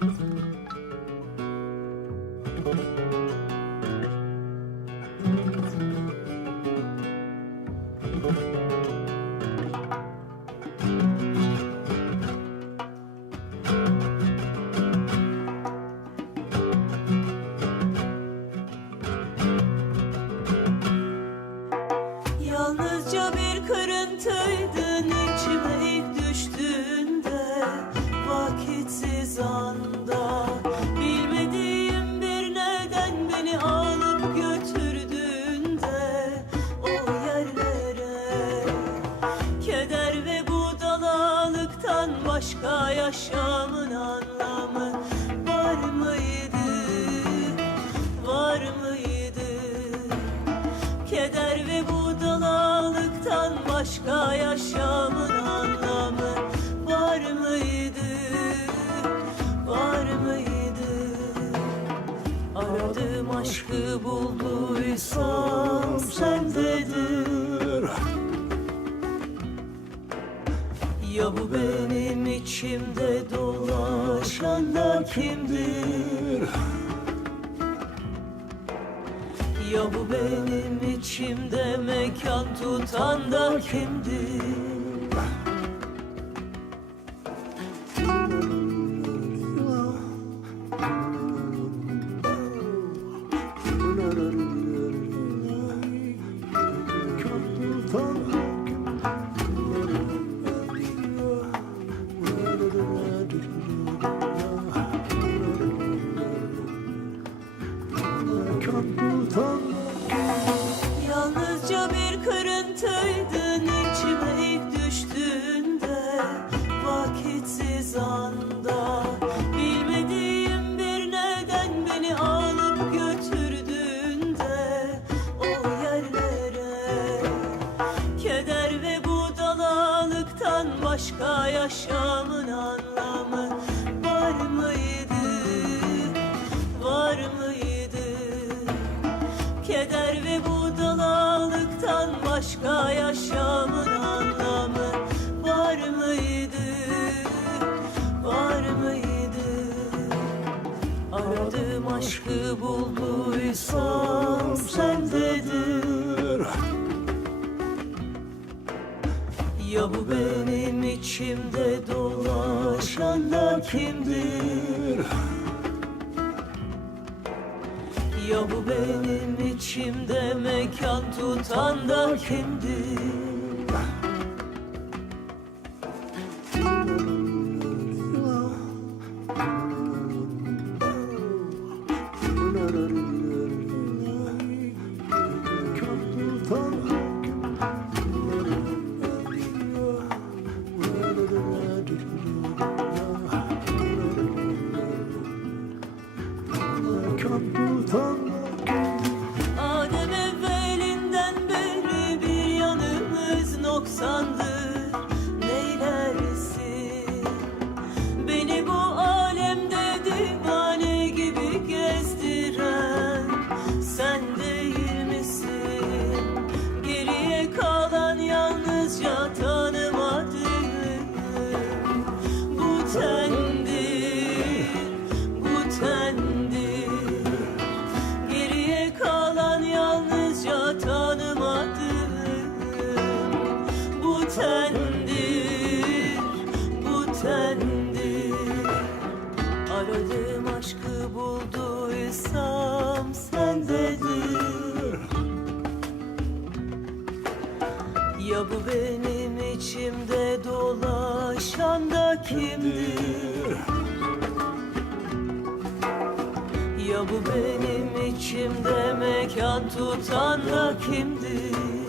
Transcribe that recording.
Mm-hmm. Başka yaşamın anlamı var mıydı? Var mıydı? Keder ve budalalıktan başka yaşamın anlamı var mıydı? Var mıydı? Aradığım aşkı bulduysam sendedir Ya bu benim içimde dolaşan da kimdir? Ya bu benim içimde mekan tutan da kimdir? Yalnızca başka yaşamın anlamı var mıydı? Var mıydı? Keder ve budalalıktan başka yaşamın anlamı var mıydı? Var mıydı? Aradığım aşkı bulduysam sendedir Ya bu benim içimde dolaşan da kimdir? Ya bu benim içimde mekan tutan da kimdir? Adem evvelinden beri bir yanımız noksandır Neylersin Beni bu alemde divane gibi gezdiren Sen değil Geriye kalan yalnızca tanımadığım Bu tendir Bu tendir bu tendir Aradığım aşkı bulduysam sendedir Ya bu benim içimde dolaşan kimdir? Ya bu benim içimde mekan tutan da kimdir?